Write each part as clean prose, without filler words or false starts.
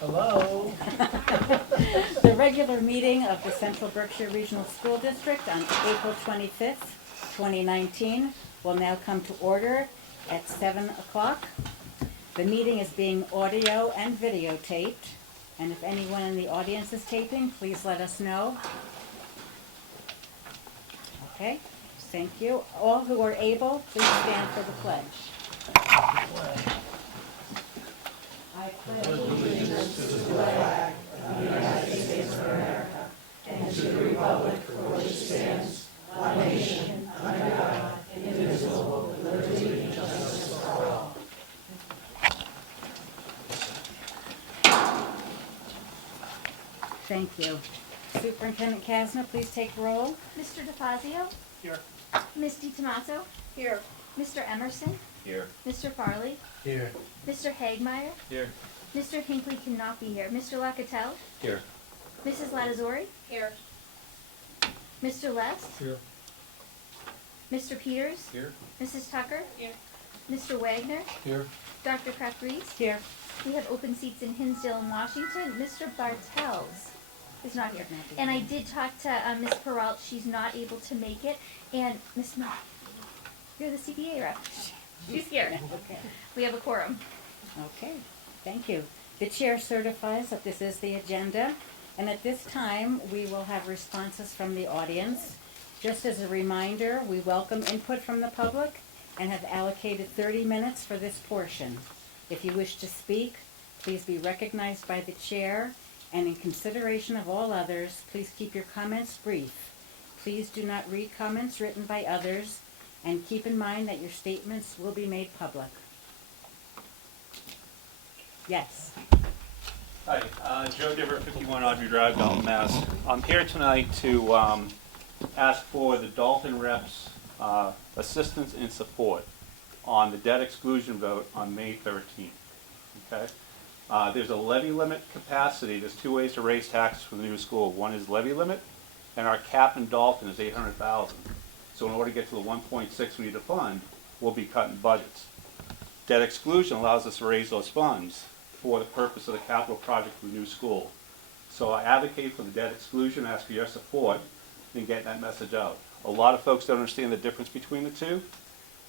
Hello. The regular meeting of the Central Berkshire Regional School District on April 25th, 2019 will now come to order at 7 o'clock. The meeting is being audio and videotaped, and if anyone in the audience is taping, please let us know. Okay, thank you. All who are able, please stand for the pledge. I pledge allegiance to the flag of the United States of America and to the republic for which it stands, one nation, under God, indivisible, with liberty and justice for all. Thank you. Superintendent Kasner, please take roll. Mr. DeFazio? Here. Ms. DiTomaso? Here. Mr. Emerson? Here. Mr. Farley? Here. Mr. Hagmeyer? Here. Mr. Hinckley cannot be here. Mr. Locatell? Here. Mrs. Latazori? Here. Mr. Lest? Here. Mr. Peters? Here. Mrs. Tucker? Here. Mr. Wagner? Here. Dr. Kraft-Reese? Here. We have open seats in Hinsdale and Washington. Mr. Bartels is not here. And I did talk to Ms. Peralt. She's not able to make it. And Ms. Miller, you're the CPA rep. She's here. Okay. We have a quorum. Okay, thank you. The chair certifies that this is the agenda, and at this time, we will have responses from the audience. Just as a reminder, we welcome input from the public and have allocated 30 minutes for this portion. If you wish to speak, please be recognized by the chair, and in consideration of all others, please keep your comments brief. Please do not read comments written by others, and keep in mind that your statements will be made public. Yes. Hi, Joe Diver, 51 Audrey Drive, Dalton, Mass. I'm here tonight to ask for the Dalton reps' assistance and support on the debt exclusion vote on May 13th. Okay? There's a levy limit capacity. There's two ways to raise taxes for the new school. One is levy limit, and our cap in Dalton is $800,000. So in order to get to the 1.6 we need to fund, we'll be cutting budgets. Debt exclusion allows us to raise those funds for the purpose of the capital project for the new school. So I advocate for the debt exclusion, ask for your support in getting that message out. A lot of folks don't understand the difference between the two.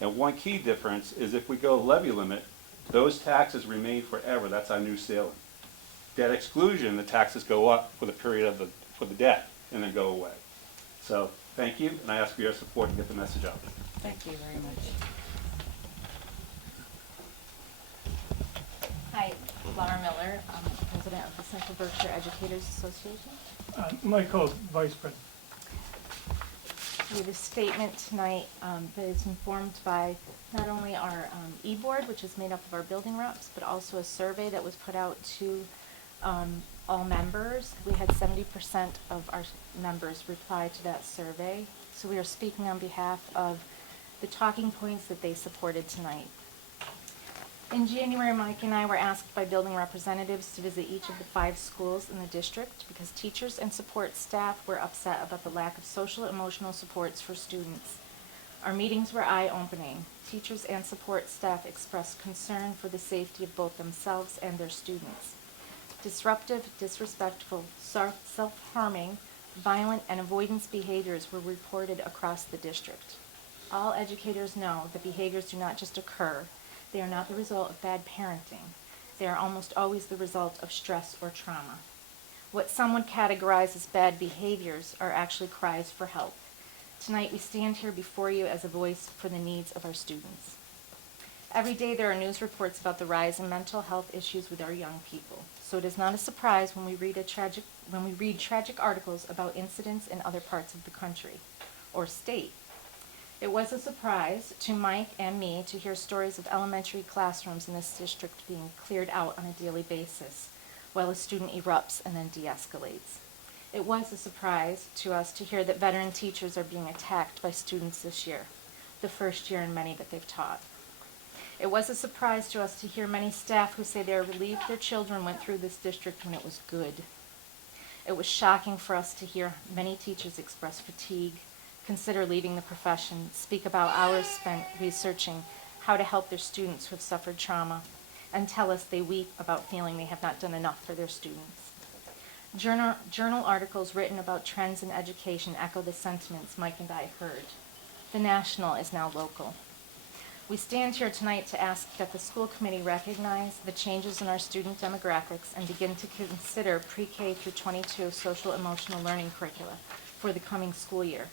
And one key difference is if we go levy limit, those taxes remain forever. That's our new ceiling. Debt exclusion, the taxes go up for the period of for the debt and then go away. So thank you, and I ask for your support to get the message out. Thank you very much. Hi, Laura Miller, I'm president of the Central Berkshire Educators Association. Michael, Vice President. We have a statement tonight that is informed by not only our e-board, which is made up of our building reps, but also a survey that was put out to all members. We had 70% of our members reply to that survey. So we are speaking on behalf of the talking points that they supported tonight. In January, Mike and I were asked by building representatives to visit each of the 5 schools in the district because teachers and support staff were upset about the lack of social and emotional supports for students. Our meetings were eye-opening. Teachers and support staff expressed concern for the safety of both themselves and their students. Disruptive, disrespectful, self-harming, violent, and avoidance behaviors were reported across the district. All educators know that behaviors do not just occur. They are not the result of bad parenting. They are almost always the result of stress or trauma. What some would categorize as bad behaviors are actually cries for help. Tonight we stand here before you as a voice for the needs of our students. Every day there are news reports about the rise in mental health issues with our young people. So it is not a surprise when we read tragic articles about incidents in other parts of the country or state. It was a surprise to Mike and me to hear stories of elementary classrooms in this district being cleared out on a daily basis while a student erupts and then de-escalates. It was a surprise to us to hear that veteran teachers are being attacked by students this year, the first year in many that they've taught. It was a surprise to us to hear many staff who say they are relieved their children went through this district when it was good. It was shocking for us to hear many teachers express fatigue, consider leaving the profession, speak about hours spent researching how to help their students who have suffered trauma, and tell us they weep about feeling they have not done enough for their students. Journal articles written about trends in education echo the sentiments Mike and I heard. The national is now local. We stand here tonight to ask that the school committee recognize the changes in our student demographics and begin to consider pre-K through 22 social emotional learning curricula for the coming school year.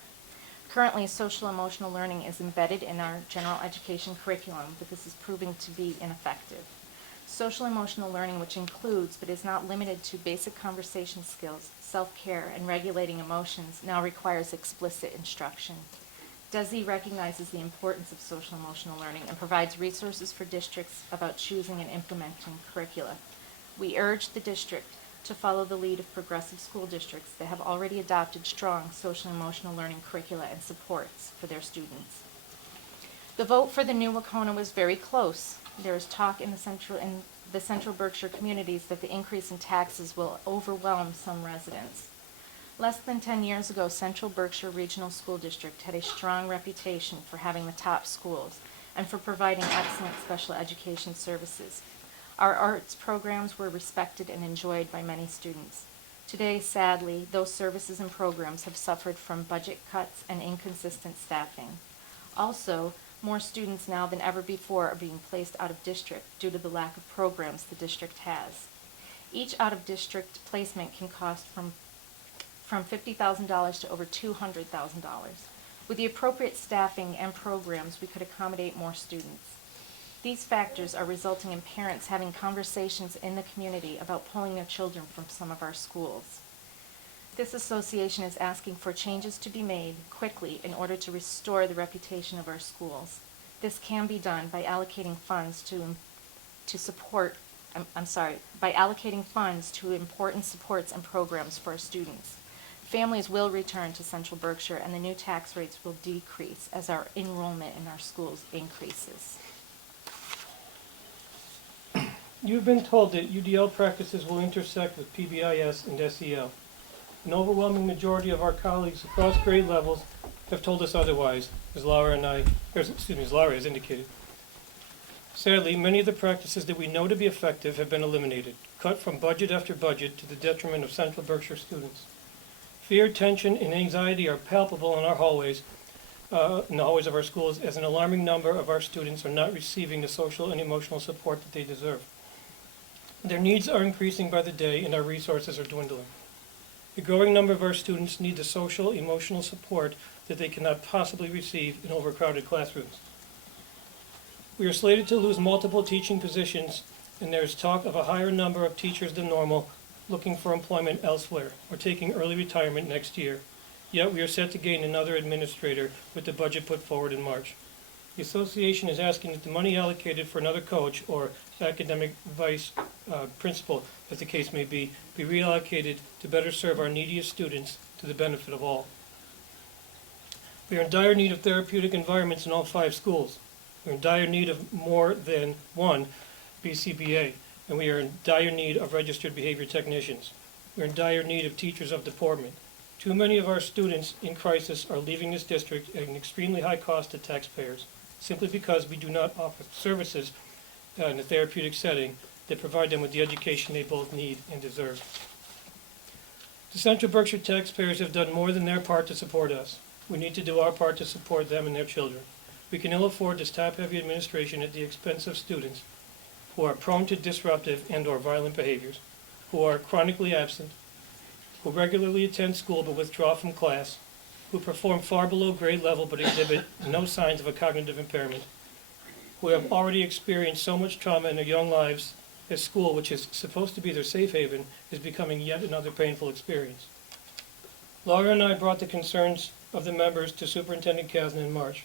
Currently, social emotional learning is embedded in our general education curriculum, but this is proving to be ineffective. Social emotional learning, which includes but is not limited to basic conversation skills, self-care, and regulating emotions, now requires explicit instruction. DESE recognizes the importance of social emotional learning and provides resources for districts about choosing and implementing curricula. We urge the district to follow the lead of progressive school districts that have already adopted strong social emotional learning curricula and supports for their students. The vote for the new Wacona was very close. There is talk in the central Berkshire communities that the increase in taxes will overwhelm some residents. Less than 10 years ago, Central Berkshire Regional School District had a strong reputation for having the top schools and for providing excellent special education services. Our arts programs were respected and enjoyed by many students. Today, sadly, those services and programs have suffered from budget cuts and inconsistent staffing. Also, more students now than ever before are being placed out of district due to the lack of programs the district has. Each out-of-district placement can cost from $50,000 to over $200,000. With the appropriate staffing and programs, we could accommodate more students. These factors are resulting in parents having conversations in the community about pulling their children from some of our schools. This association is asking for changes to be made quickly in order to restore the reputation of our schools. This can be done by allocating funds by allocating funds to important supports and programs for our students. Families will return to Central Berkshire and the new tax rates will decrease as our enrollment in our schools increases. You've been told that UDL practices will intersect with PBIS and SEL. An overwhelming majority of our colleagues across grade levels have told us otherwise, as Laura has indicated. Sadly, many of the practices that we know to be effective have been eliminated, cut from budget after budget to the detriment of Central Berkshire students. Fear, tension, and anxiety are palpable in our hallways, in the hallways of our schools, as an alarming number of our students are not receiving the social and emotional support that they deserve. Their needs are increasing by the day, and our resources are dwindling. A growing number of our students need the social, emotional support that they cannot possibly receive in overcrowded classrooms. We are slated to lose multiple teaching positions, and there is talk of a higher number of teachers than normal looking for employment elsewhere or taking early retirement next year. Yet we are set to gain another administrator with the budget put forward in March. The association is asking that the money allocated for another coach or academic vice principal, as the case may be reallocated to better serve our neediest students to the benefit of all. We are in dire need of therapeutic environments in all 5 schools. We are in dire need of more than one BCBA, and we are in dire need of registered behavior technicians. We are in dire need of teachers of deportment. Too many of our students in crisis are leaving this district at an extremely high cost to taxpayers, simply because we do not offer services in a therapeutic setting that provide them with the education they both need and deserve. The Central Berkshire taxpayers have done more than their part to support us. We need to do our part to support them and their children. We can ill afford this top-heavy administration at the expense of students who are prone to disruptive and or violent behaviors, who are chronically absent, who regularly attend school but withdraw from class, who perform far below grade level but exhibit no signs of a cognitive impairment, who have already experienced so much trauma in their young lives as school, which is supposed to be their safe haven, is becoming yet another painful experience. Laura and I brought the concerns of the members to Superintendent Kasdan in March.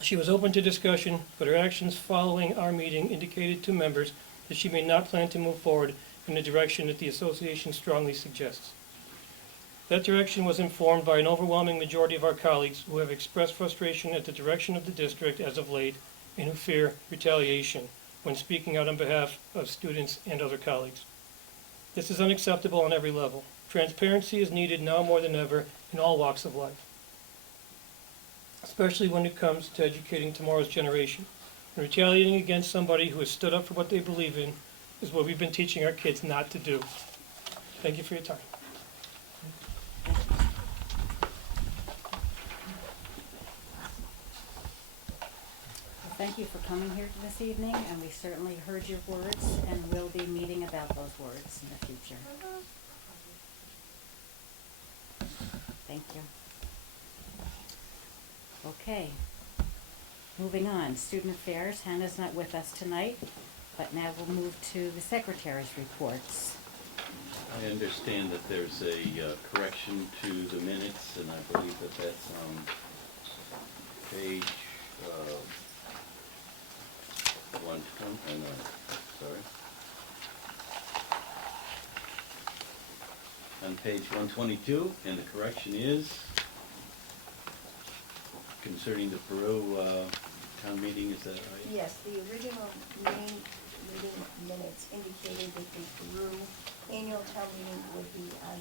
She was open to discussion, but her actions following our meeting indicated to members that she may not plan to move forward in the direction that the association strongly suggests. That direction was informed by an overwhelming majority of our colleagues who have expressed frustration at the direction of the district as of late and who fear retaliation when speaking out on behalf of students and other colleagues. This is unacceptable on every level. Transparency is needed now more than ever in all walks of life, especially when it comes to educating tomorrow's generation. And retaliating against somebody who has stood up for what they believe in is what we've been teaching our kids not to do. Thank you for your time. Thank you for coming here this evening, and we certainly heard your words and will be meeting about those words in the future. Thank you. Okay. Moving on, student affairs. Hannah's not with us tonight, but now we'll move to the secretary's reports. I understand that there's a correction to the minutes, and I believe that that's on page 120, oh no, sorry. On page 122, and the correction is concerning the Peru town meeting, is that right? Yes, the original meeting minutes indicated that the Peru annual town meeting would be on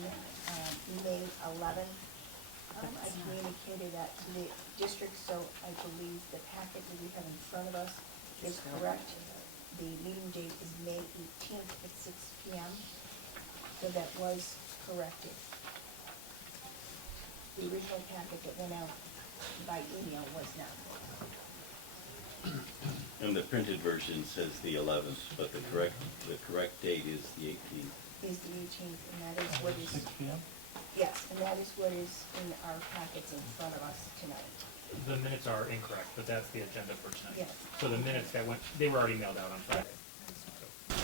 May 11th. I communicated that to the district, so I believe the packet that we have in front of us is correct. The meeting date is May 18th at 6 p.m., so that was corrected. The original packet that went out by email was not. And the printed version says the 11th, but the correct date is the 18th. Is the 18th, and that is what is. 6 p.m.? Yes, and that is what is in our packets in front of us tonight. The minutes are incorrect, but that's the agenda for tonight. Yes. So the minutes that they were already mailed out on Friday.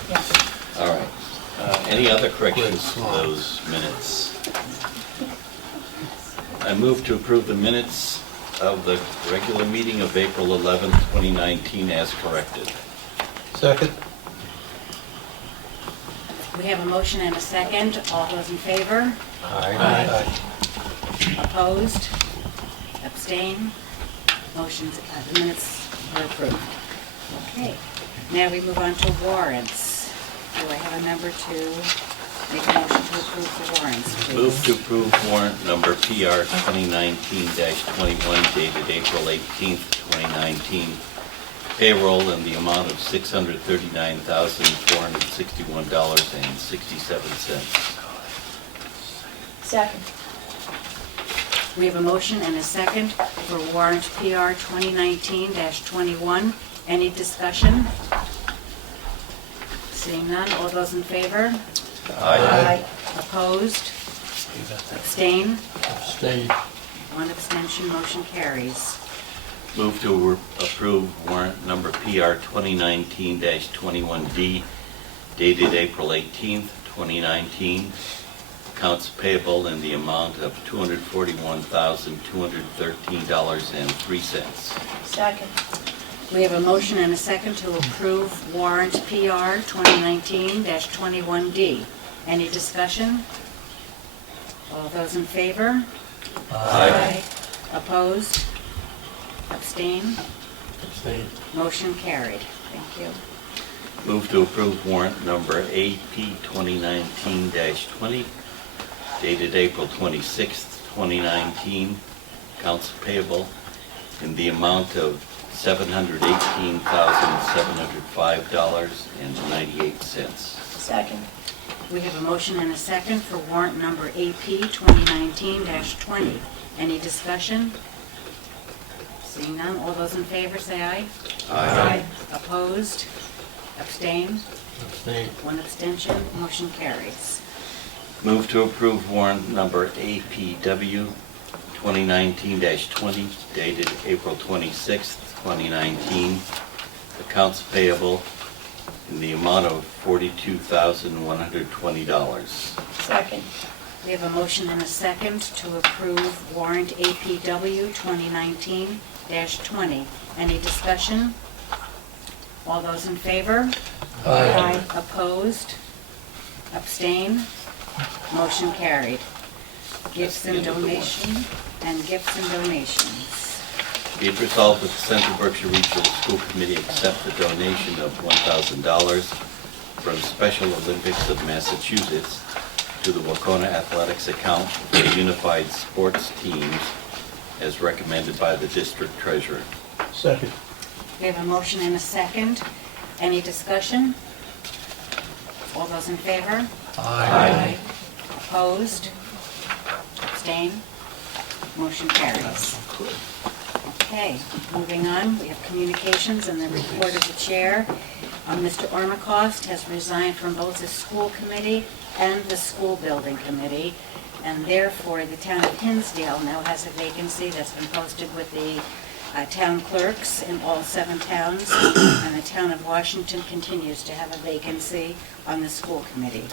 Yes. All right. Any other corrections to those minutes? I move to approve the minutes of the regular meeting of April 11th, 2019 as corrected. Second. We have a motion and a second. All those in favor? Aye. Opposed? Abstain? Motion's, the minutes are approved. Okay, now we move on to warrants. Do I have a member to make a motion to approve the warrants, please? Move to approve warrant number PR 2019-21 dated April 18th, 2019. Payroll in the amount of $639,461.67. Second. We have a motion and a second for warrant PR 2019-21. Any discussion? Seeing none, all those in favor? Aye. Opposed? Abstain? Abstain. One abstention, motion carries. Move to approve warrant number PR 2019-21D dated April 18th, 2019. Accounts payable in the amount of $241,213.03. Second. We have a motion and a second to approve warrant PR 2019-21D. Any discussion? All those in favor? Aye. Opposed? Abstain? Abstain. Motion carried. Thank you. Move to approve warrant number AP 2019-20 dated April 26th, 2019. Accounts payable in the amount of $718,705.98. Second. We have a motion and a second for warrant number AP 2019-20. Any discussion? Seeing none, all those in favor say aye. Aye. Opposed? Abstain? Abstain. One abstention, motion carries. Move to approve warrant number APW 2019-20 dated April 26th, 2019. Accounts payable in the amount of $42,120. Second. We have a motion and a second to approve warrant APW 2019-20. Any discussion? All those in favor? Aye. Opposed? Abstain? Motion carried. Gifts and donation, and gifts and donations. Be it resolved that the Central Berkshire Regional School Committee accept the donation of $1,000 from Special Olympics of Massachusetts to the Wacona Athletics account for unified sports teams as recommended by the district treasurer. Second. We have a motion and a second. Any discussion? All those in favor? Aye. Opposed? Abstain? Motion carries. Okay, moving on, we have communications and the report of the chair. Mr. Ormacost has resigned from both the school committee and the school building committee, and therefore the town of Hinsdale now has a vacancy that's been posted with the town clerks in all 7 towns, and the town of Washington continues to have a vacancy on the school committee.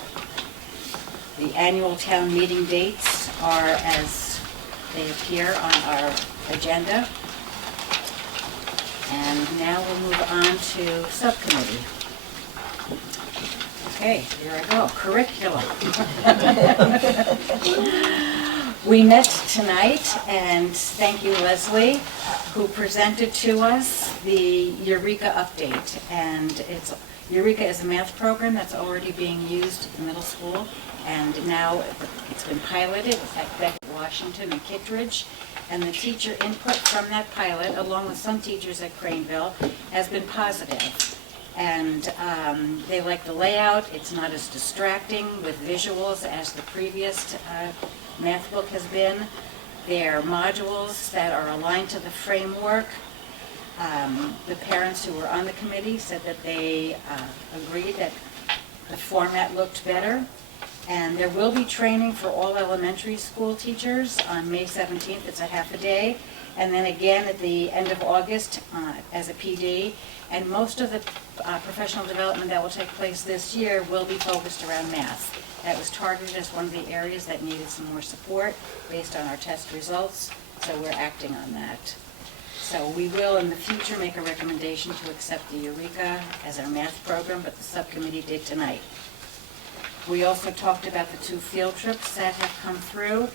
The annual town meeting dates are as they appear on our agenda. And now we'll move on to subcommittee. Okay, here I go, curriculum. We met tonight, and thank you, Leslie, who presented to us the Eureka update. And Eureka is a math program that's already being used at the middle school, and now it's been piloted at Beck, Washington, and Kittredge. And the teacher input from that pilot, along with some teachers at Craneville, has been positive. And they like the layout. It's not as distracting with visuals as the previous math book has been. There are modules that are aligned to the framework. The parents who were on the committee said that they agreed that the format looked better. And there will be training for all elementary school teachers on May 17th. It's a half a day. And then again at the end of August as a PD. And most of the professional development that will take place this year will be focused around math. That was targeted as one of the areas that needed some more support based on our test results. So we're acting on that. So we will in the future make a recommendation to accept the Eureka as our math program, but the subcommittee did tonight. We also talked about the 2 field trips that have come through,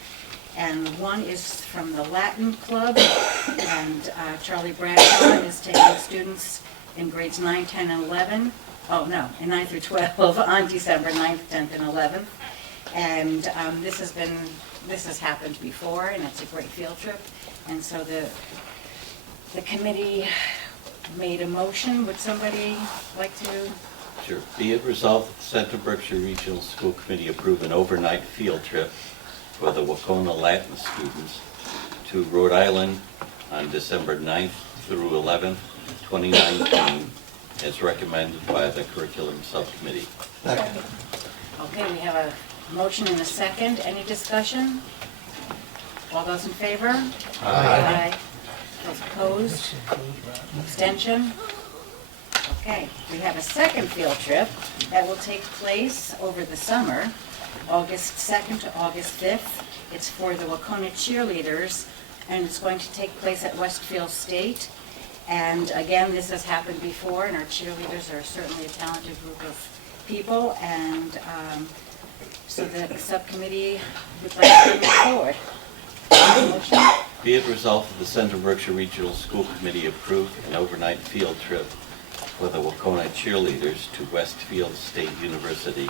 and one is from the Latin Club, and Charlie Bradshaw is taking students in grades 9, 10, and 11. Oh, no, in 9 through 12 on December 9th, 10th, and 11th. And this has happened before, and it's a great field trip. And so the committee made a motion. Would somebody like to? Sure. Be it resolved that the Central Berkshire Regional School Committee approve an overnight field trip for the Wacona Latin students to Rhode Island on December 9th through 11th, 2019, as recommended by the Curriculum Subcommittee. Second. Okay, we have a motion and a second. Any discussion? All those in favor? Aye. Those opposed? Abstention? Okay, we have a second field trip that will take place over the summer, August 2nd to August 5th. It's for the Wacona cheerleaders, and it's going to take place at Westfield State. And again, this has happened before, and our cheerleaders are certainly a talented group of people, and so the subcommittee would like to move forward. Motion? Be it resolved that the Central Berkshire Regional School Committee approve an overnight field trip for the Wacona cheerleaders to Westfield State University,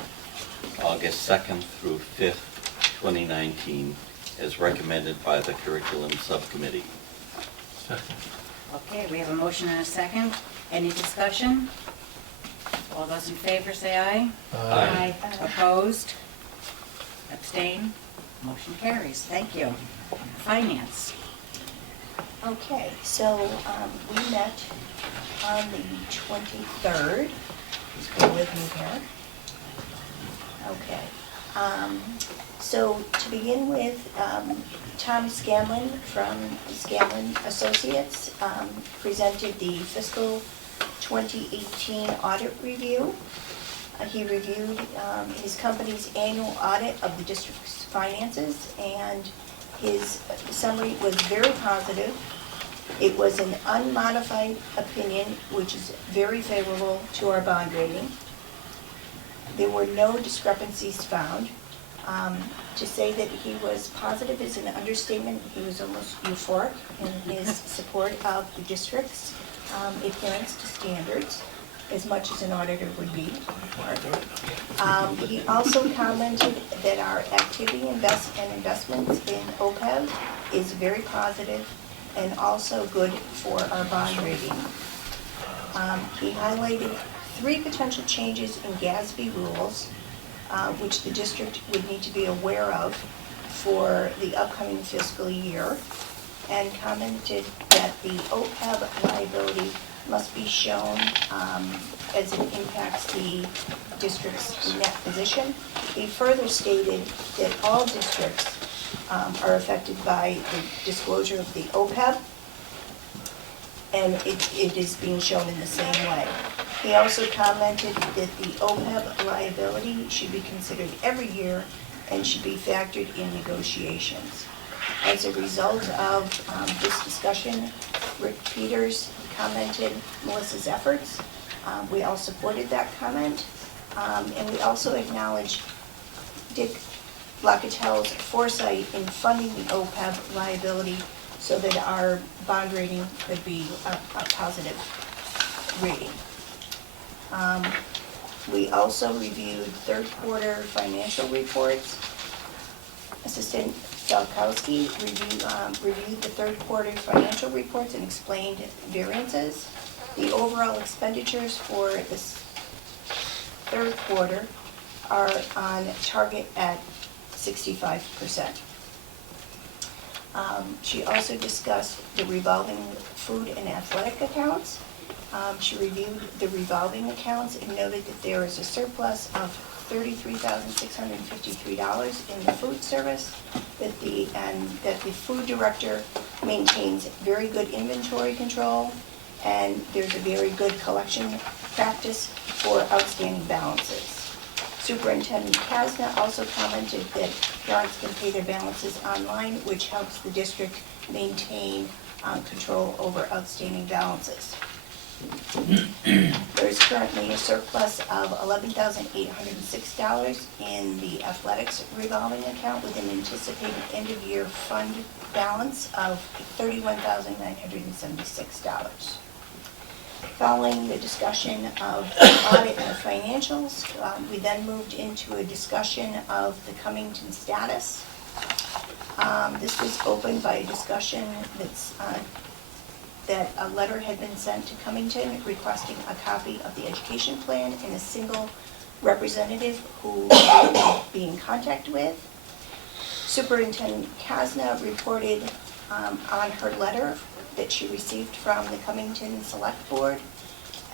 August 2nd through 5th, 2019, as recommended by the Curriculum Subcommittee. Second. Okay, we have a motion and a second. Any discussion? All those in favor say aye. Aye. Opposed? Abstain? Motion carries. Thank you. Finance. Okay, so we met on the 23rd. Just go with me here. Okay. So to begin with, Tom Scanlon from Scanlon Associates presented the fiscal 2018 audit review. He reviewed his company's annual audit of the district's finances, and his summary was very positive. It was an unmodified opinion, which is very favorable to our bond rating. There were no discrepancies found. To say that he was positive is an understatement. He was almost euphoric in his support of the district's adherence to standards, as much as an auditor would be. He also commented that our activity and investments in OPEB is very positive and also good for our bond rating. He highlighted 3 potential changes in GASB rules, which the district would need to be aware of for the upcoming fiscal year, and commented that the OPEB liability must be shown as it impacts the district's net position. He further stated that all districts are affected by the disclosure of the OPEB, and it is being shown in the same way. He also commented that the OPEB liability should be considered every year and should be factored in negotiations. As a result of this discussion, Rick Peters commented Melissa's efforts. We all supported that comment. And we also acknowledged Dick Locatel's foresight in funding the OPEB liability so that our bond rating could be a positive rating. We also reviewed third quarter financial reports. Assistant Falkowski reviewed the third quarter financial reports and explained variances. The overall expenditures for this third quarter are on target at 65%. She also discussed the revolving food and athletic accounts. She reviewed the revolving accounts and noted that there is a surplus of $33,653 in the food service, and that the food director maintains very good inventory control, and there's a very good collection practice for outstanding balances. Superintendent Kasna also commented that parents can pay their balances online, which helps the district maintain control over outstanding balances. There is currently a surplus of $11,806 in the athletics revolving account with an anticipated end-of-year fund balance of $31,976. Following the discussion of the audit and the financials, we then moved into a discussion of the Cummington status. This was opened by a discussion that a letter had been sent to Cummington requesting a copy of the education plan and a single representative who would be in contact with. Superintendent Kasna reported on her letter that she received from the Cummington Select Board,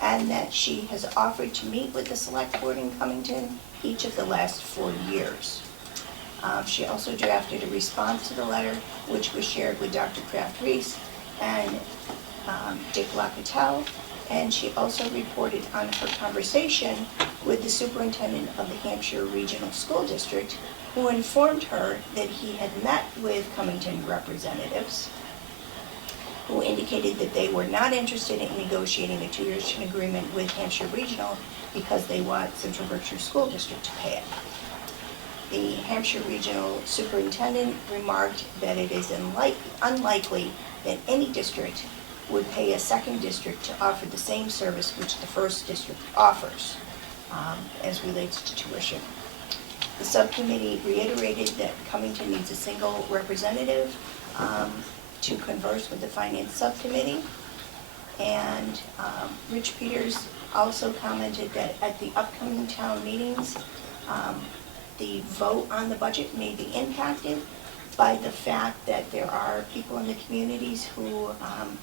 and that she has offered to meet with the Select Board in Cummington each of the last 4 years. She also drafted a response to the letter, which was shared with Dr. Kraft-Reese and Dick Locatel, and she also reported on her conversation with the superintendent of the Hampshire Regional School District, who informed her that he had met with Cummington representatives, who indicated that they were not interested in negotiating a tuition agreement with Hampshire Regional because they want Central Berkshire School District to pay it. The Hampshire Regional Superintendent remarked that it is unlikely that any district would pay a second district to offer the same service which the first district offers, as relates to tuition. The subcommittee reiterated that Cummington needs a single representative to converse with the finance subcommittee, and Rich Peters also commented that at the upcoming town meetings, the vote on the budget may be impacted by the fact that there are people in the communities who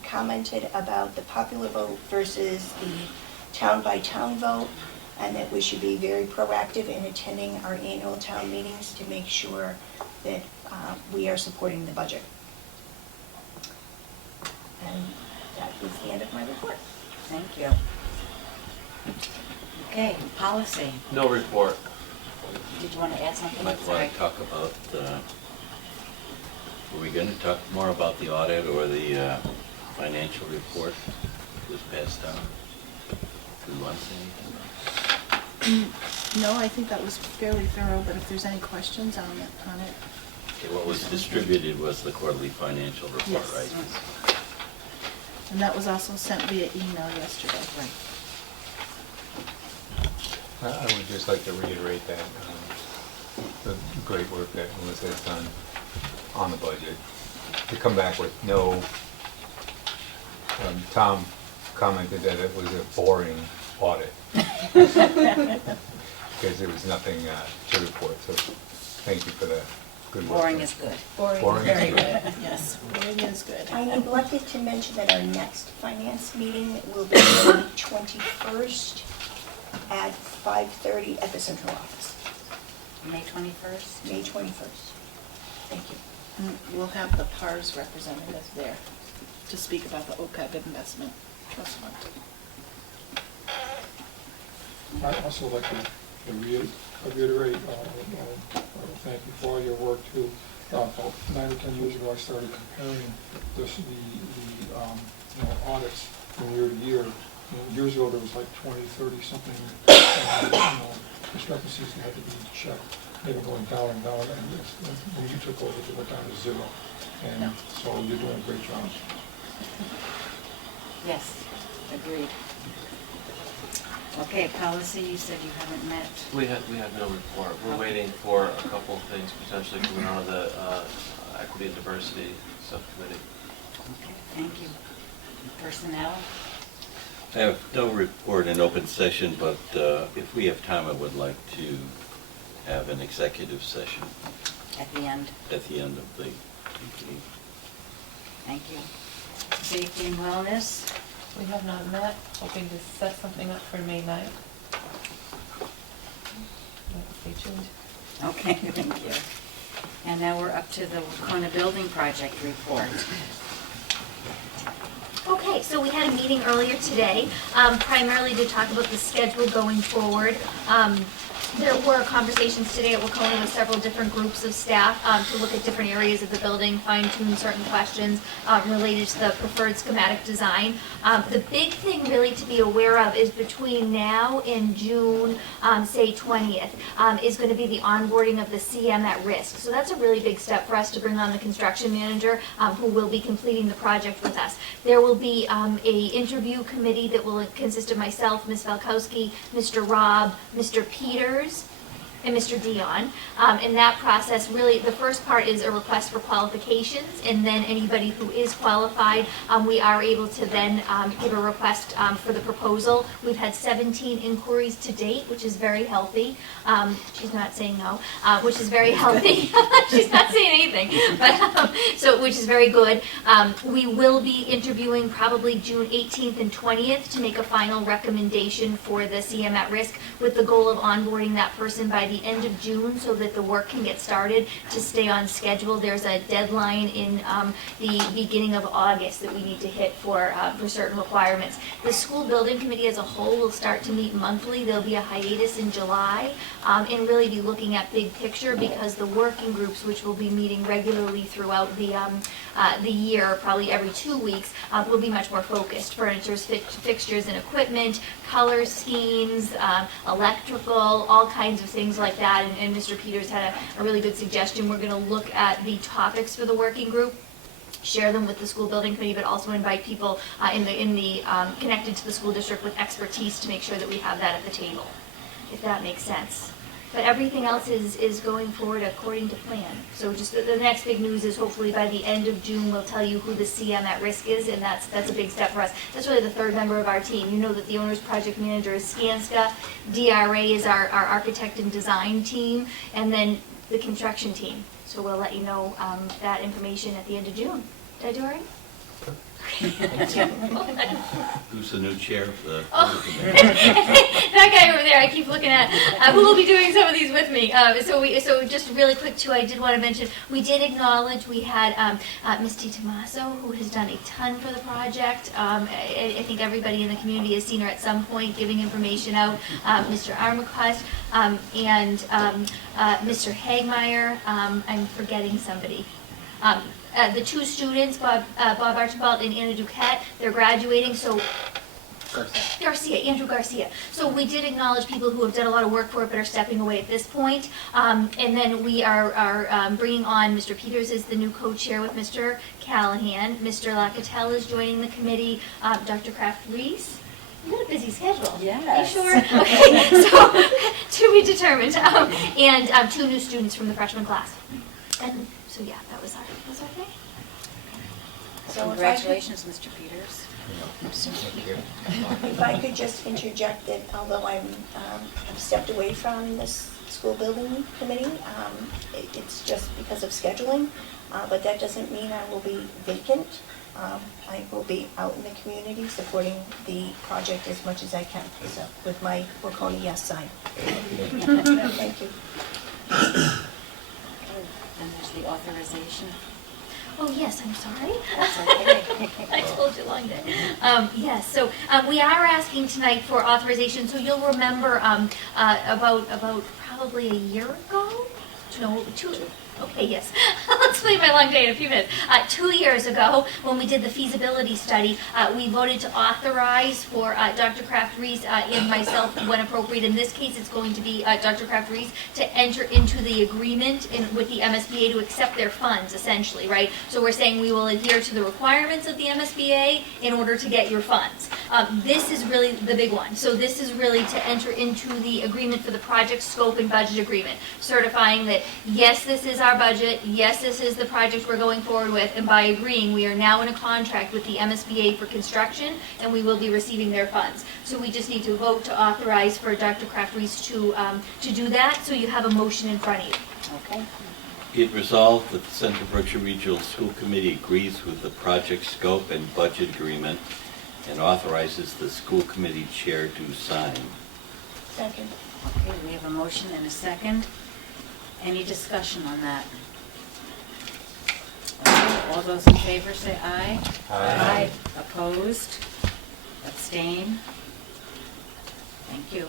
commented about the popular vote versus the town-by-town vote, and that we should be very proactive in attending our annual town meetings to make sure that we are supporting the budget. And that is the end of my report. Thank you. Okay, policy. No report. Did you want to add something? Might want to talk about, are we going to talk more about the audit or the financial report was passed down? Do you want to say anything? No, I think that was fairly thorough, but if there's any questions on it. Okay, what was distributed was the quarterly financial report, Yes. right? And that was also sent via email yesterday. Right. I would just like to reiterate that the great work that Melissa has done on the budget. To come back with no, Tom commented that it was a boring audit. Because there was nothing to report, so thank you for that. Good work. Boring is good. Boring Boring is very is good, good. yes, boring is good. I neglected to mention that our next finance meeting will be May 21st at 5:30 at the central office. May 21st? May 21st. Thank you. And we'll have the PARS representative there to speak about the OPEB investment trust fund. I'd also like to reiterate, thank you for all your work too. About 9 or 10 years ago, I started comparing the audits from year to year. Years ago, there was like 20, 30 something discrepancies that had to be checked. They were going down and down, and when you took over, they went down to 0. And so you're doing a great job. Yes, agreed. Okay, policy, you said you haven't met. We have no report. We're waiting for a couple of things potentially coming out of the Equity and Diversity Subcommittee. Okay, thank you. Personnel? I have no report in open session, but if we have time, I would like to have an executive session At the end. at the end of the meeting. Thank you. Safety and wellness? We have not met, hoping to set something up for May 9th. Stay tuned. Okay, thank you. And now we're up to the Wacona Building Project report. Okay, so we had a meeting earlier today, primarily to talk about the schedule going forward. There were conversations today at Wacona with several different groups of staff to look at different areas of the building, fine-tune certain questions related to the preferred schematic design. The big thing really to be aware of is between now and June, say 20th, is going to be the onboarding of the CM at risk. So that's a really big step for us to bring on the construction manager who will be completing the project with us. There will be a interview committee that will consist of myself, Ms. Valkowski, Mr. Robb, Mr. Peters, and Mr. Dion. In that process, really, the first part is a request for qualifications, and then anybody who is qualified, we are able to then give a request for the proposal. We've had 17 inquiries to date, which is very healthy. She's not saying no, which is very healthy. She's not saying anything, but so which is very good. We will be interviewing probably June 18th and 20th to make a final recommendation for the CM at risk, with the goal of onboarding that person by the end of June so that the work can get started to stay on schedule. There's a deadline in the beginning of August that we need to hit for certain requirements. The school building committee as a whole will start to meet monthly. There'll be a hiatus in July and really be looking at big picture, because the working groups, which will be meeting regularly throughout the year, probably every 2 weeks, will be much more focused. Furniture, fixtures and equipment, color schemes, electrical, all kinds of things like that. And Mr. Peters had a really good suggestion. We're going to look at the topics for the working group, share them with the school building committee, but also invite people connected to the school district with expertise to make sure that we have that at the table, if that makes sense. But everything else is going forward according to plan. So just the next big news is hopefully by the end of June, we'll tell you who the CM at risk is, and that's a big step for us. That's really the third member of our team. You know that the owner's project manager is Skanska, DRA is our architect and design team, and then the construction team. So we'll let you know that information at the end of June. Did I do all right? Who's the new chair of the? That guy over there, I keep looking at, who will be doing some of these with me. So just really quick too, I did want to mention, we did acknowledge, we had Misty Tomaso, who has done a ton for the project. I think everybody in the community has seen her at some point giving information out. Mr. Armacust and Mr. Hagmeyer, I'm forgetting somebody. The two students, Bob Archibald and Anna Duquette, they're graduating, so Andrew Garcia. So we did acknowledge people who have done a lot of work for it but are stepping away at this point. And then we are bringing on Mr. Peters as the new co-chair with Mr. Callahan. Mr. Lacatelle is joining the committee. Dr. Kraft-Reese. You got a busy schedule. Yes. You sure? Okay, so to be determined. And 2 new students from the freshman class. And so yeah, that was our thing. So Congratulations, Mr. Peters. Thank you. If I could just interject that although I've stepped away from this school building committee, it's just because of scheduling, but that doesn't mean I will be vacant. I will be out in the community supporting the project as much as I can, so with my Wacona yes sign. Thank you. And there's the authorization. Oh, yes, I'm sorry. That's okay. I told you long day. Yes, so we are asking tonight for authorization. So you'll remember about probably a year ago? No, two. Okay, yes. I'll explain my long day in a few minutes. 2 years ago, when we did the feasibility study, we voted to authorize for Dr. Kraft Reese and myself, when appropriate. In this case, it's going to be Dr. Kraft Reese to enter into the agreement with the MSBA to accept their funds, essentially, right? So we're saying we will adhere to the requirements of the MSBA in order to get your funds. This is really the big one. So this is really to enter into the agreement for the project scope and budget agreement, certifying that, yes, this is our budget, yes, this is the project we're going forward with, and by agreeing, we are now in a contract with the MSBA for construction, and we will be receiving their funds. So we just need to vote to authorize for Dr. Kraft Reese to do that, so you have a motion in front of you. Okay. It resolved that the Central Berkshire Regional School Committee agrees with the project scope and budget agreement and authorizes the school committee chair to sign. Second. Okay, we have a motion and a second. Any discussion on that? Okay, all those in favor say aye. Aye. Opposed? Abstain? Thank you.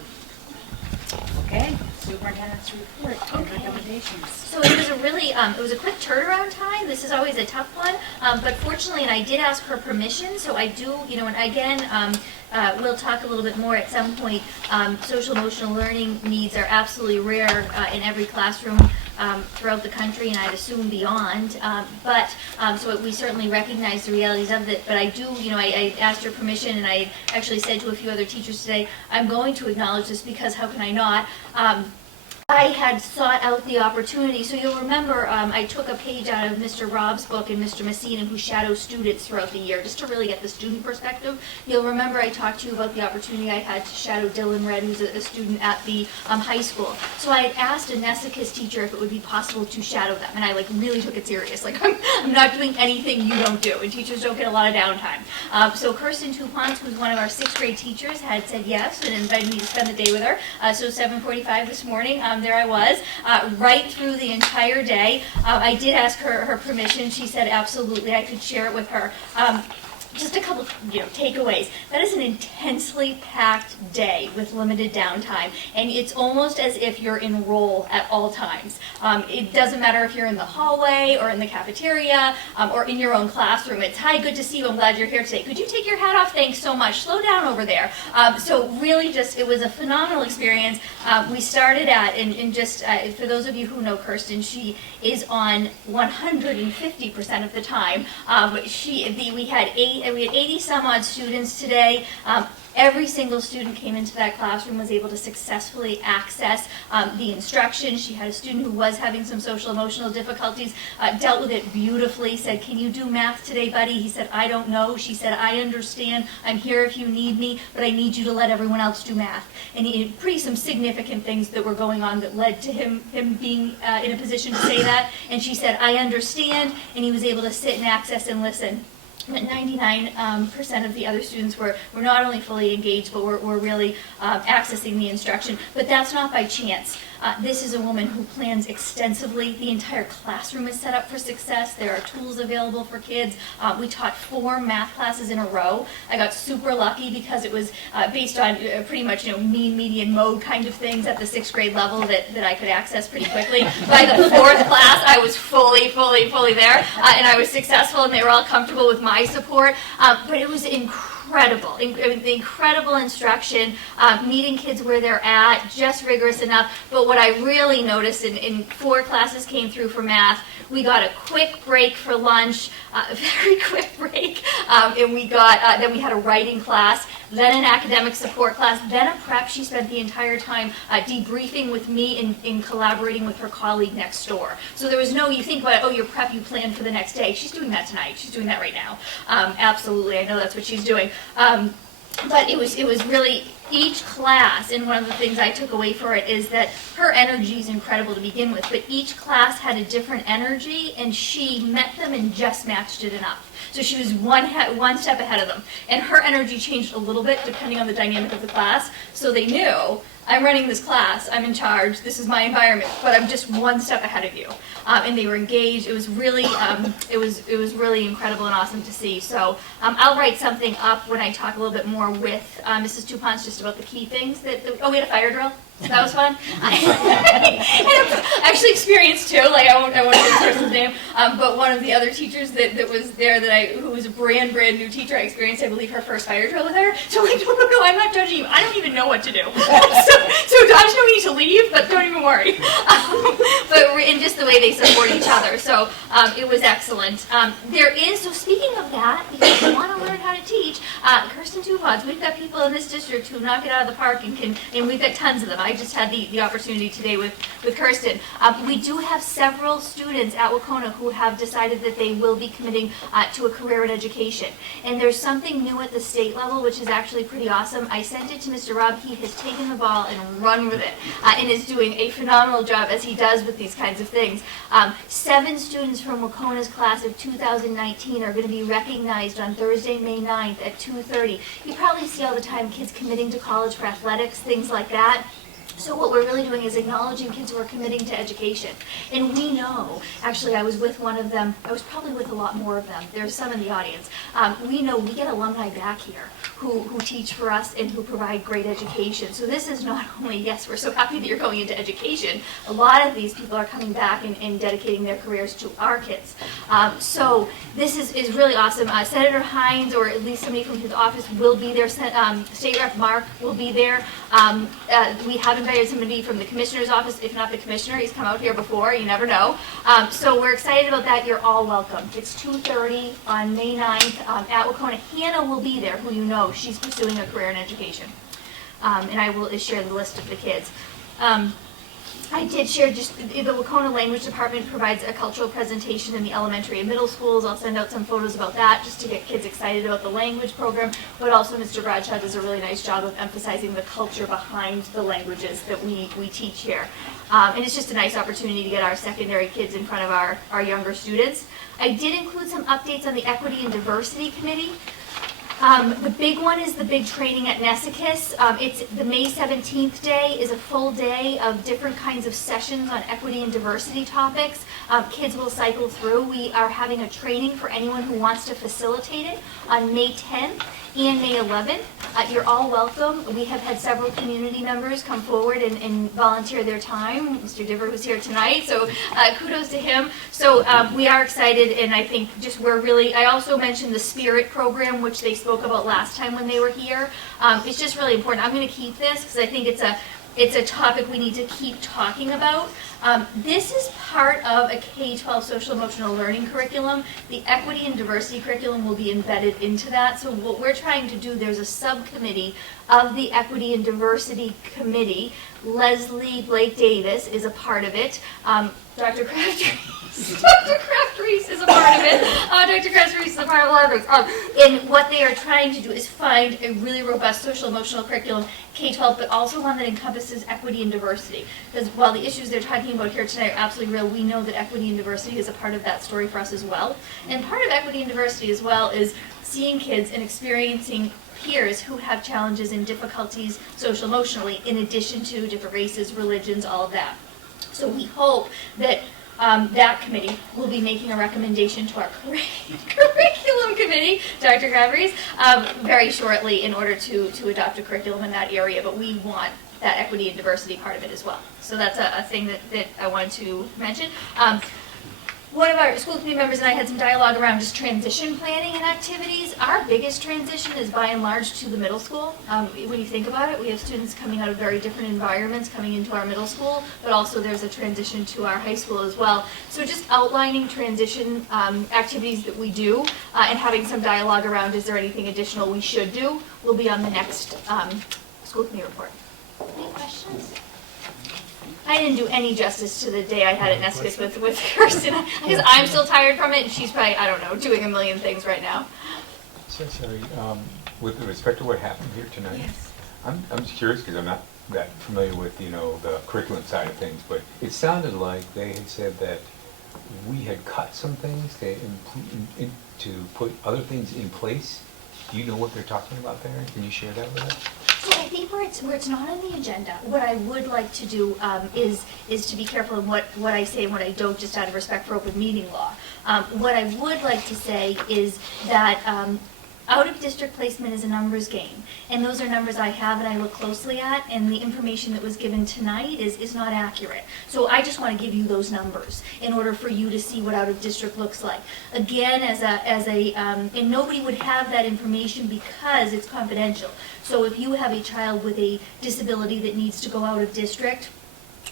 Okay, superintendent's report and Okay. recommendations. So it was a really, it was a quick turnaround time. This is always a tough one, but fortunately, and I did ask her permission, so I do, and again, we'll talk a little bit more at some point. Social emotional learning needs are absolutely rare in every classroom throughout the country, and I'd assume beyond. So we certainly recognize the realities of it, but I do, I asked her permission, and I actually said to a few other teachers today, I'm going to acknowledge this because how can I not? I had sought out the opportunity, so you'll remember I took a page out of Mr. Rob's book and Mr. Messina, who shadows students throughout the year, just to really get the student perspective. You'll remember I talked to you about the opportunity I had to shadow Dylan Red, who's a student at the high school. So I had asked a Nessicus teacher if it would be possible to shadow them, and I really took it serious. I'm not doing anything you don't do, and teachers don't get a lot of downtime. So Kirsten Tupons, who's one of our 6th grade teachers, had said yes and invited me to spend the day with her. So 7:45 this morning, there I was, right through the entire day. I did ask her permission. She said absolutely I could share it with her. Just a couple, takeaways. That is an intensely packed day with limited downtime, and it's almost as if you're in roll at all times. It doesn't matter if you're in the hallway or in the cafeteria or in your own classroom. It's, hi, good to see you. I'm glad you're here today. Could you take your hat off? Thanks so much. Slow down over there. So really it was a phenomenal experience. We started at, and just for those of you who know Kirsten, she is on 150% of the time. We had 80 some odd students today. Every single student came into that classroom, was able to successfully access the instruction. She had a student who was having some social emotional difficulties, dealt with it beautifully, said, can you do math today, buddy? He said, I don't know. She said, I understand. I'm here if you need me, but I need you to let everyone else do math. And he had some significant things that were going on that led to him being in a position to say that. And she said, I understand. And he was able to sit and access and listen. 99% of the other students were not only fully engaged, but were really accessing the instruction. But that's not by chance. This is a woman who plans extensively. The entire classroom is set up for success. There are tools available for kids. We taught 4 math classes in a row. I got super lucky because it was based on pretty much mean, median, mode kind of things at the 6th grade level that I could access pretty quickly. By the 4th class, I was fully there, and I was successful, and they were all comfortable with my support. But it was incredible incredible instruction, meeting kids where they're at, just rigorous enough. But what I really noticed in 4 classes came through for math. We got a quick break for lunch, a very quick break, and then we had a writing class, then an academic support class, then a prep. She spent the entire time debriefing with me and collaborating with her colleague next door. So there was no, you think about, oh, your prep you plan for the next day. She's doing that tonight. She's doing that right now. Absolutely, I know that's what she's doing. But it was really each class, and one of the things I took away for it is that her energy is incredible to begin with, but each class had a different energy, and she met them and just matched it enough. So she was one step ahead of them, and her energy changed a little bit depending on the dynamic of the class, so they knew, I'm running this class, I'm in charge, this is my environment, but I'm just one step ahead of you. And they were engaged. It was really, it was really incredible and awesome to see. So I'll write something up when I talk a little bit more with Mrs. Tupons just about the key things oh, we had a fire drill. So that was fun. I actually experienced too. Like I won't say this person's name, but one of the other teachers that was there who was a brand new teacher, I experienced, I believe, her first fire drill with her. So I'm like, no, I'm not judging you. I don't even know what to do. so I just know we need to leave, but don't even worry. But in just the way they support each other, so it was excellent. So speaking of that, if you want to learn how to teach, Kirsten Tupons, we've got people in this district who knock it out of the park and we've got tons of them. I just had the opportunity today with Kirsten. We do have several students at Wacona who have decided that they will be committing to a career in education. And there's something new at the state level, which is actually pretty awesome. I sent it to Mr. Rob. He has taken the ball and run with it and is doing a phenomenal job, as he does with these kinds of things. 7 students from Wacona's class of 2019 are going to be recognized on Thursday, May 9th at 2:30. You probably see all the time kids committing to college for athletics, things like that. So what we're really doing is acknowledging kids who are committing to education. And we know, actually I was with one of them, I was probably with a lot more of them, there's some in the audience. We know we get alumni back here who teach for us and who provide great education. So this is not only, yes, we're so happy that you're going into education, a lot of these people are coming back and dedicating their careers to our kids. So this is really awesome. Senator Hines, or at least somebody from his office, will be there. State Rep Mark will be there. We have invited somebody from the commissioner's office, if not the commissioner. He's come out here before, you never know. So we're excited about that. You're all welcome. It's 2:30 on May 9th at Wacona. Hannah will be there, who you know. She's pursuing a career in education. And I will share the list of the kids. I did share just the Wacona Language Department provides a cultural presentation in the elementary and middle schools. I'll send out some photos about that just to get kids excited about the language program. But also Mr. Bradshaw does a really nice job of emphasizing the culture behind the languages that we teach here. And it's just a nice opportunity to get our secondary kids in front of our younger students. I did include some updates on the Equity and Diversity Committee. The big one is the big training at Nesicus. It's the May 17th day is a full day of different kinds of sessions on equity and diversity topics. Kids will cycle through. We are having a training for anyone who wants to facilitate it on May 10th and May 11th. You're all welcome. We have had several community members come forward and volunteer their time. Mr. Diver was here tonight, so kudos to him. So we are excited, and I think just I also mentioned the Spirit program, which they spoke about last time when they were here. It's just really important. I'm going to keep this because I think it's a topic we need to keep talking about. This is part of a K-12 social emotional learning curriculum. The equity and diversity curriculum will be embedded into that. So what we're trying to do, there's a subcommittee of the Equity and Diversity Committee. Leslie Blake Davis is a part of it. Dr. Kraft-Reese is a part of it. Dr. Kraft-Reese is a part of a lot of things. And what they are trying to do is find a really robust social emotional curriculum, K-12, but also one that encompasses equity and diversity. Because while the issues they're talking about here tonight are absolutely real, we know that equity and diversity is a part of that story for us as well. And part of equity and diversity as well is seeing kids and experiencing peers who have challenges and difficulties social emotionally, in addition to different races, religions, all of that. So we hope that that committee will be making a recommendation to our curriculum committee, Dr. Gravries, very shortly in order to adopt a curriculum in that area, but we want that equity and diversity part of it as well. So that's a thing that I wanted to mention. one of our school committee members and I had some dialogue around just transition planning and activities. Our biggest transition is by and large to the middle school. When you think about it, we have students coming out of very different environments coming into our middle school, but also there's a transition to our high school as well. So just outlining transition activities that we do and having some dialogue around is there anything additional we should do will be on the next school committee report. Any questions? I didn't do any justice to the day I had at Nescus with Kirsten, because I'm still tired from it, and she's probably, I don't know, doing a million things right now. So sorry, with respect to what happened here tonight, Yes. I'm just curious because I'm not that familiar with, you know, the curriculum side of things, but it sounded like they had said that we had cut some things to put other things in place. Do you know what they're talking about there? Can you share that with us? So I think where it's not on the agenda, what I would like to do is to be careful in what I say and what I don't, just out of respect for open meeting law. What I would like to say is that out-of-district placement is a numbers game, and those are numbers I have and I look closely at, and the information that was given tonight is not accurate. So I just want to give you those numbers in order for you to see what out-of-district looks like. Again, and nobody would have that information because it's confidential. So if you have a child with a disability that needs to go out of district,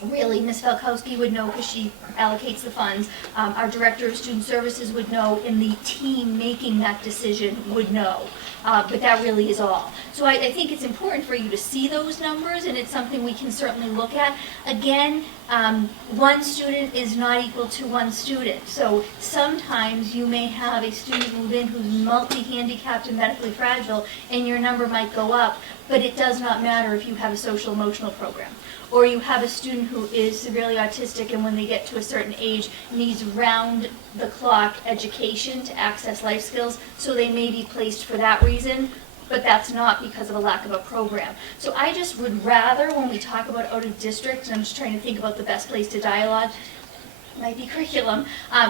really, Ms. Falkowski would know because she allocates the funds. Our Director of Student Services would know, and the team making that decision would know. But that really is all. So I think it's important for you to see those numbers, and it's something we can certainly look at. Again, one student is not equal to one student. So sometimes you may have a student move in who's multi-handicapped and medically fragile, and your number might go up, but it does not matter if you have a social-emotional program. Or you have a student who is severely autistic and when they get to a certain age needs round-the-clock education to access life skills, so they may be placed for that reason, but that's not because of a lack of a program. So I just would rather, when we talk about out-of-district, and I'm just trying to think about the best place to dialogue, might be curriculum,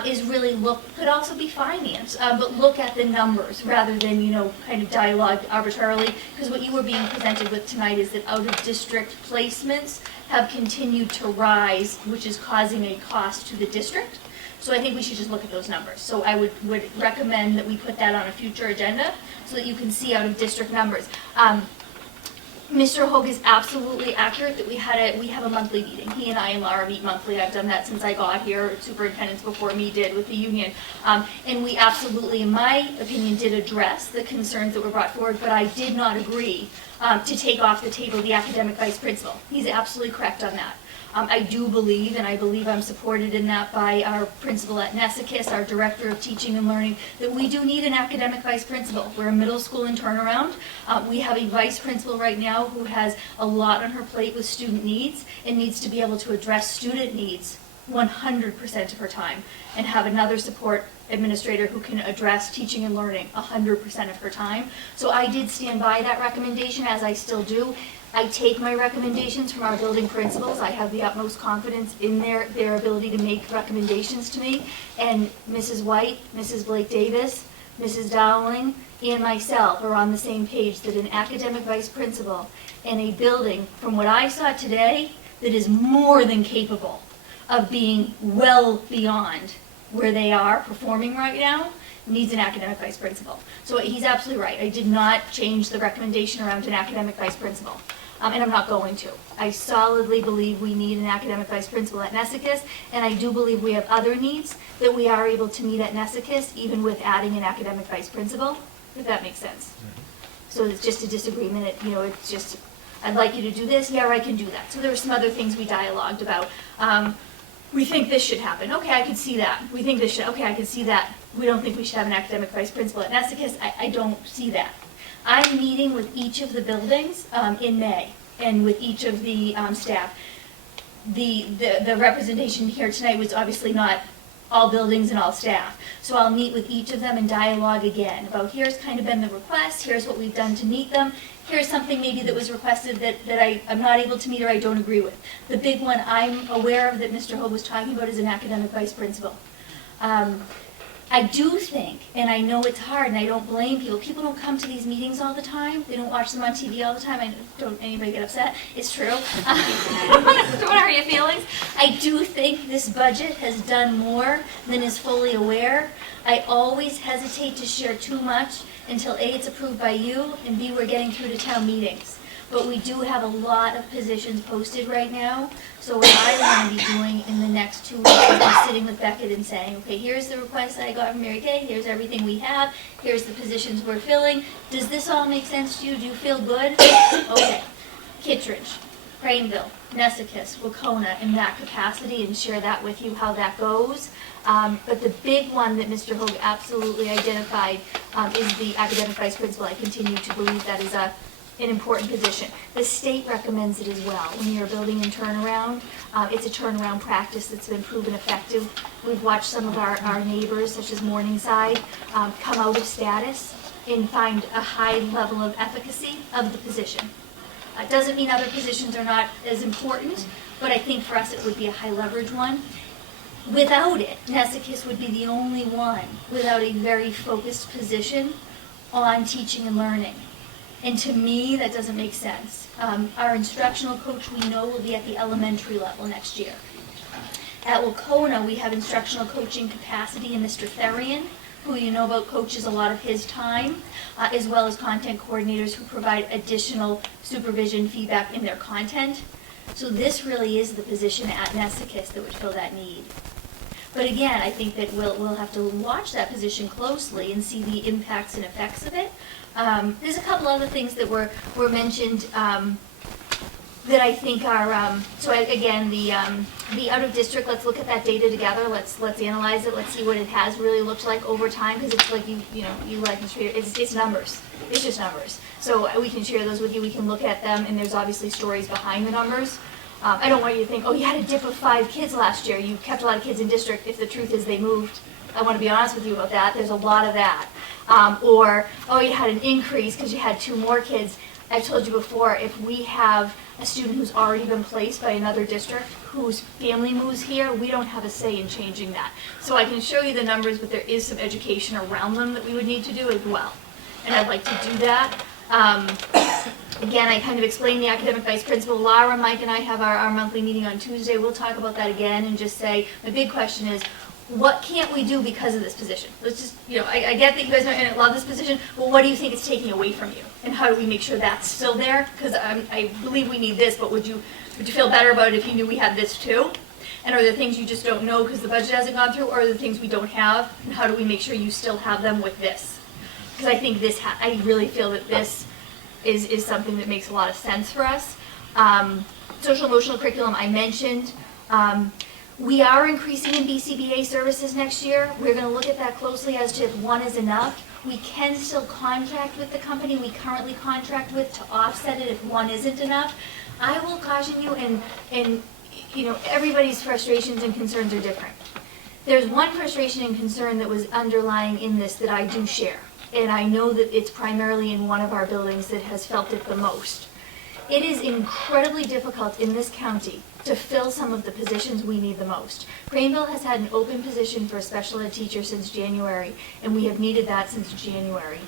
is really could also be finance, but look at the numbers rather than, kind of dialogue arbitrarily, because what you were being presented with tonight is that out-of-district placements have continued to rise, which is causing a cost to the district. So I think we should just look at those numbers. So I would recommend that we put that on a future agenda so that you can see out-of-district numbers. Mr. Hogue is absolutely accurate that we have a monthly meeting. He and I and Laura meet monthly. I've done that since I got here. Superintendents before me did with the union. And we absolutely, in my opinion, did address the concerns that were brought forward, but I did not agree to take off the table the academic vice principal. He's absolutely correct on that. I do believe, and I believe I'm supported in that by our principal at Nesicus, our director of teaching and learning, that we do need an academic vice principal. We're a middle school in turnaround. We have a vice principal right now who has a lot on her plate with student needs and needs to be able to address student needs 100% of her time and have another support administrator who can address teaching and learning 100% of her time. So I did stand by that recommendation, as I still do. I take my recommendations from our building principals. I have the utmost confidence in their ability to make recommendations to me. And Mrs. White, Mrs. Blake Davis, Mrs. Dowling, and myself are on the same page that an academic vice principal in a building, from what I saw today, that is more than capable of being well beyond where they are performing right now, needs an academic vice principal. So he's absolutely right. I did not change the recommendation around an academic vice principal. And I'm not going to. I solidly believe we need an academic vice principal at Nesicus, and I do believe we have other needs that we are able to meet at Nesicus, even with adding an academic vice principal, if that makes sense. So it's just a disagreement. It's just, I'd like you to do this. Yeah, I can do that. So there were some other things we dialogued about. We think this should happen. Okay, I can see that. We think this should. Okay, I can see that. We don't think we should have an academic vice principal at Nesicus. I don't see that. I'm meeting with each of the buildings in May, and with each of the staff. The representation here tonight was obviously not all buildings and all staff. So I'll meet with each of them and dialogue again about here's kind of been the request, here's what we've done to meet them, here's something maybe that was requested that I'm not able to meet or I don't agree with. The big one I'm aware of that Mr. Hogue was talking about is an academic vice principal. I do think, and I know it's hard, and I don't blame people, people don't come to these meetings all the time, they don't watch them on TV all the time, I don't anybody get upset, it's true. Don't wanna hurt your feelings. I do think this budget has done more than is fully aware. I always hesitate to share too much until A, it's approved by you, and B, we're getting through to town meetings. But we do have a lot of positions posted right now, so what I want to be doing in the next 2 weeks is be sitting with Beckett and saying, okay, here's the request that I got from Mary Kay, here's everything we have, here's the positions we're filling. Does this all make sense to you? Do you feel good? Okay. Kittredge, Craneville, Nessicus, Wacona in that capacity, and share that with you how that goes. But the big one that Mr. Hogue absolutely identified is the academic vice principal. I continue to believe that is an important position. The state recommends it as well. When you're building in turnaround, it's a turnaround practice that's been proven effective. We've watched some of our neighbors, such as Morningside, come out of status and find a high level of efficacy of the position. It doesn't mean other positions are not as important, but I think for us it would be a high leverage one. Without it, Nessicus would be the only one without a very focused position on teaching and learning. And to me, that doesn't make sense. Our instructional coach, we know, will be at the elementary level next year. At Wacona, we have instructional coaching capacity in Mr. Therian, who you know about coaches a lot of his time, as well as content coordinators who provide additional supervision feedback in their content. So this really is the position at Nessicus that would fill that need. But again, I think that we'll have to watch that position closely and see the impacts and effects of it. There's a couple other things that were mentioned that I think are, again, the out of district, let's look at that data together, let's analyze it, let's see what it has really looked like over time, because it's like you like Mr. Peter, it's numbers, it's just numbers. So we can share those with you, we can look at them, and there's obviously stories behind the numbers. I don't want you to think, oh, you had a dip of 5 kids last year, you kept a lot of kids in district, if the truth is they moved. I want to be honest with you about that, there's a lot of that. Or, oh, you had an increase because you had 2 more kids. I've told you before, if we have a student who's already been placed by another district, whose family moves here, we don't have a say in changing that. So I can show you the numbers, but there is some education around them that we would need to do as well. And I'd like to do that. Again, I kind of explained the academic vice principal. Laura, Mike, and I have our monthly meeting on Tuesday. We'll talk about that again and just say, the big question is, what can't we do because of this position? Let's just, I get that you guys love this position, but what do you think it's taking away from you? And how do we make sure that's still there? Because I believe we need this, but would you feel better about it if you knew we had this too? And are there things you just don't know because the budget hasn't gone through, or are there things we don't have? And how do we make sure you still have them with this? Because I think I really feel that this is something that makes a lot of sense for us. Social emotional curriculum I mentioned. We are increasing in BCBA services next year. We're going to look at that closely as to if one is enough. We can still contract with the company we currently contract with to offset it if one isn't enough. I will caution you, and everybody's frustrations and concerns are different. There's one frustration and concern that was underlying in this that I do share, and I know that it's primarily in one of our buildings that has felt it the most. It is incredibly difficult in this county to fill some of the positions we need the most. Craneville has had an open position for a special ed teacher since January, and we have needed that since January.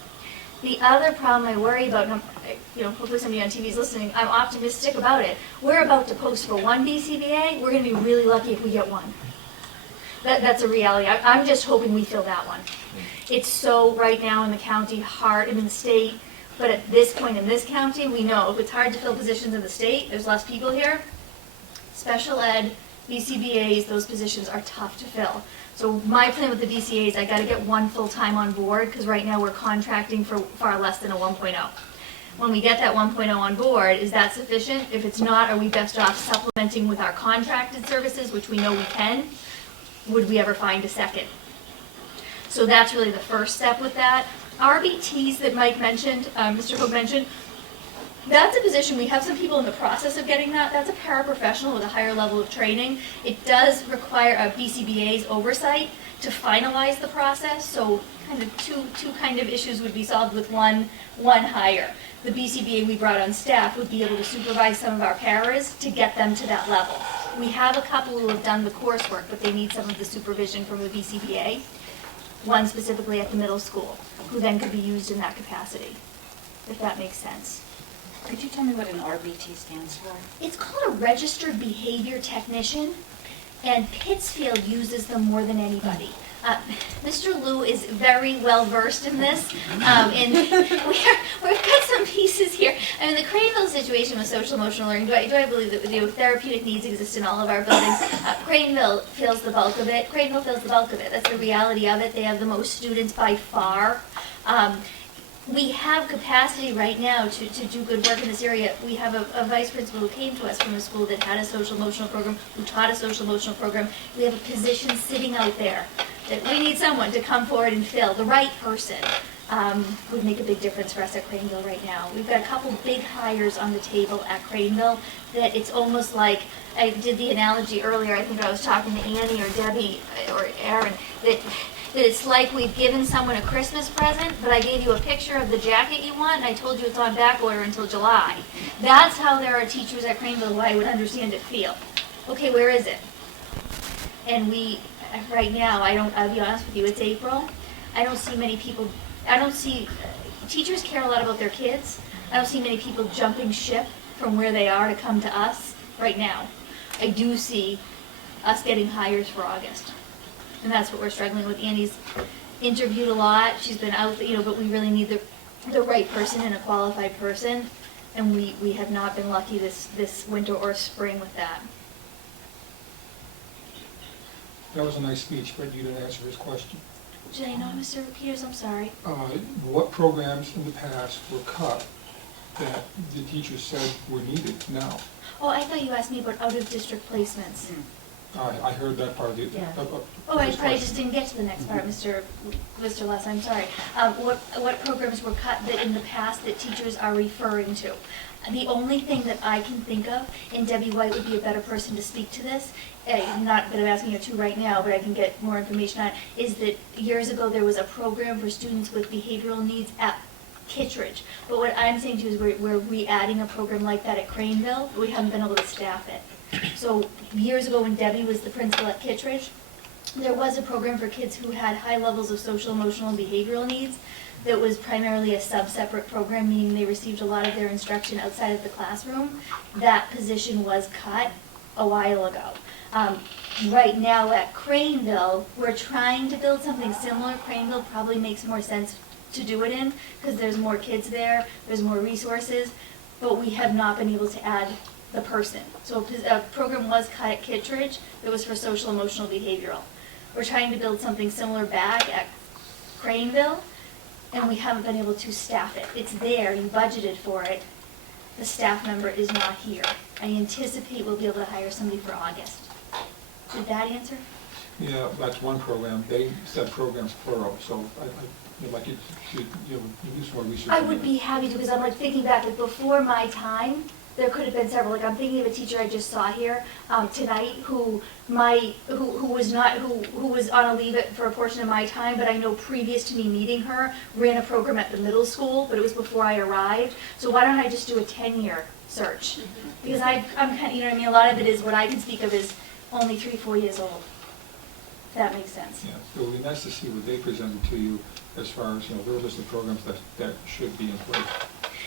The other problem I worry about, and hopefully somebody on TV is listening, I'm optimistic about it. We're about to post for 1 BCBA. We're going to be really lucky if we get 1. That's a reality. I'm just hoping we fill that one. It's so right now in the county hard, and in the state, but at this point in this county, we know if it's hard to fill positions in the state, there's less people here. Special ed, BCBAs, those positions are tough to fill. So my plan with the BCAs, I got to get 1 full-time on board, because right now we're contracting for far less than a 1.0. When we get that 1.0 on board, is that sufficient? If it's not, are we best off supplementing with our contracted services, which we know we can? Would we ever find a second? So that's really the first step with that. RBTs that Mike mentioned, Mr. Hogue mentioned, that's a position, we have some people in the process of getting that. That's a paraprofessional with a higher level of training. It does require a BCBA's oversight to finalize the process, so kind of two kind of issues would be solved with one hire. The BCBA we brought on staff would be able to supervise some of our paras to get them to that level. We have a couple who have done the coursework, but they need some of the supervision from the BCBA. one specifically at the middle school, who then could be used in that capacity, if that makes sense. Could you tell me what an RBT stands for? It's called a registered behavior technician, and Pittsfield uses them more than anybody. Mr. Liu is very well versed in this, and we've got some pieces here. I mean, the Craneville situation with social emotional learning, do I believe that therapeutic needs exist in all of our buildings? Craneville feels the bulk of it. Craneville feels the bulk of it. That's the reality of it. They have the most students by far. We have capacity right now to do good work in this area. We have a vice principal who came to us from a school that had a social emotional program, who taught a social emotional program. We have a position sitting out there that we need someone to come forward and fill. The right person would make a big difference for us at Craneville right now. We've got a couple big hires on the table at Craneville that it's almost like, I did the analogy earlier, I think I was talking to Annie or Debbie or Aaron, that it's like we've given someone a Christmas present, but I gave you a picture of the jacket you want, and I told you it's on back order until July. That's how there are teachers at Craneville who I would understand it feel. Okay, where is it? And we, right now, I'll be honest with you, it's April. I don't see many people, teachers care a lot about their kids. I don't see many people jumping ship from where they are to come to us right now. I do see us getting hires for August. And that's what we're struggling with. Annie's interviewed a lot. She's been out, but we really need the right person and a qualified person. And we have not been lucky this winter or spring with that. That was a nice speech, but you didn't answer his question. Did I not, Mr. Peters? I'm sorry. What programs in the past were cut that the teachers said were needed now? Oh, I thought you asked me about out-of-district placements. I heard that part of the. Yeah. Oh, I probably just didn't get to the next part, Mr. Less, I'm sorry. What programs were cut that in the past that teachers are referring to? The only thing that I can think of, and Debbie White would be a better person to speak to this, not that I'm asking her to right now, but I can get more information on it, is that years ago there was a program for students with behavioral needs at Kittredge. But what I'm saying to you is we're re-adding a program like that at Craneville, but we haven't been able to staff it. So years ago when Debbie was the principal at Kittredge, there was a program for kids who had high levels of social, emotional, and behavioral needs that was primarily a sub-separate program, meaning they received a lot of their instruction outside of the classroom. That position was cut a while ago. Right now at Craneville, we're trying to build something similar. Craneville probably makes more sense to do it in because there's more kids there, there's more resources, but we have not been able to add the person. So a program was cut at Kittredge that was for social, emotional, behavioral. We're trying to build something similar back at Craneville, and we haven't been able to staff it. It's there, you budgeted for it. The staff member is not here. I anticipate we'll be able to hire somebody for August. Did that answer? Yeah, that's one program. They said programs plural, so I'd like you to do some more research. I would be happy to, because I'm like thinking back, like before my time, there could have been several. Like I'm thinking of a teacher I just saw here tonight who was on a leave for a portion of my time, but I know previous to me meeting her ran a program at the middle school, but it was before I arrived. So why don't I just do a 10-year search? Because I'm kind of, you know what I mean. A lot of it is what I can speak of is only 3-4 years old. If that makes sense. Yeah, it would be nice to see what they presented to you as far as their list of programs that should be in place.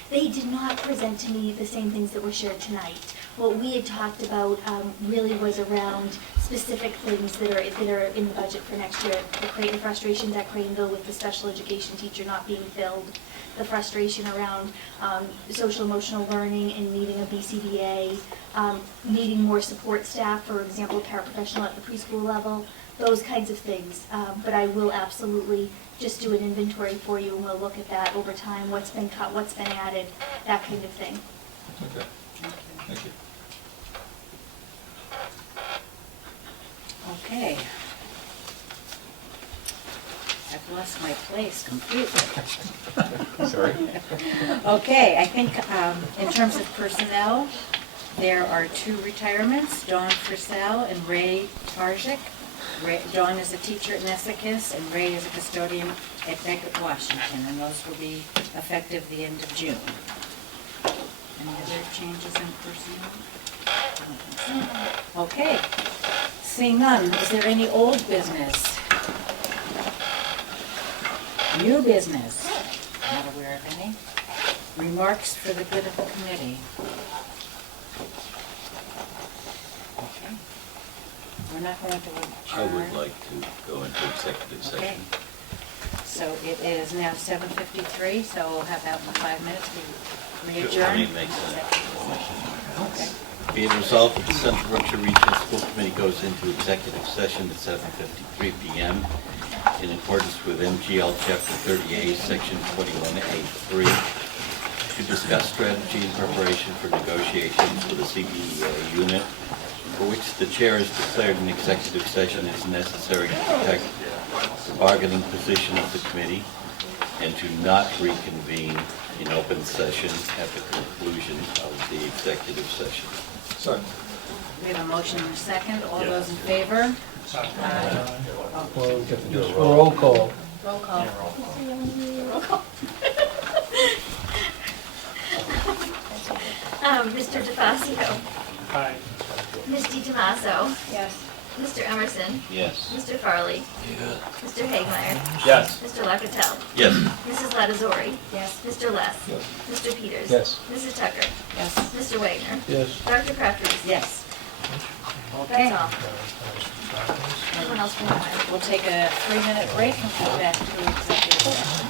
They did not present to me the same things that were shared tonight. What we had talked about really was around specific things that are in the budget for next year. The frustrations at Craneville with the special education teacher not being filled, the frustration around social emotional learning and needing a BCBA, needing more support staff, for example, paraprofessional at the preschool level, those kinds of things. But I will absolutely just do an inventory for you, and we'll look at that over time, what's been cut, what's been added, that kind of thing. Okay, thank you. Okay. I've lost my place completely. Sorry. Okay, I think in terms of personnel, there are 2 retirements, Dawn Purcell and Ray Tarzik. Dawn is a teacher at Nessicus, and Ray is a custodian at Beckett, Washington, and those will be effective the end of June. Any other changes in personnel? Okay. Seeing none, is there any old business? New business, not aware of any. Remarks for the good of the committee. Okay. We're not going to I adjourn. would like to go into executive Okay. session. So it is now 7:53, so we'll have about 5 minutes to I re-adjourn. mean, makes sense. Okay. Be it resolved that the Central Berkshire Regional School Committee goes into executive session at 7:53 PM in accordance with MGL Chapter 38, Section 21A3, to discuss strategy in preparation for negotiations with the CBEA unit, for which the chair has declared an executive session is necessary to protect the bargaining position of the committee, and to not reconvene in open session at the conclusion of the executive session. Second. We have a motion and a second. All those in favor? Aye. Roll call. Roll call. Mr. DeFazio, Aye. Ms. DiTomaso, Yes. Mr. Emerson, Yes. Mr. Farley, Mr. Hagmeyer, Yes. Mr. Locatell, Yes. Mrs. Latazori, Yes. Mr. Les, Yes. Mr. Peters, Yes. Mrs. Tucker, Yes. Mr. Wagner, Yes. Dr. Crafty. Yes. Okay. That's all. Everyone else can have it. We'll take a 3-minute break and come back to executive session.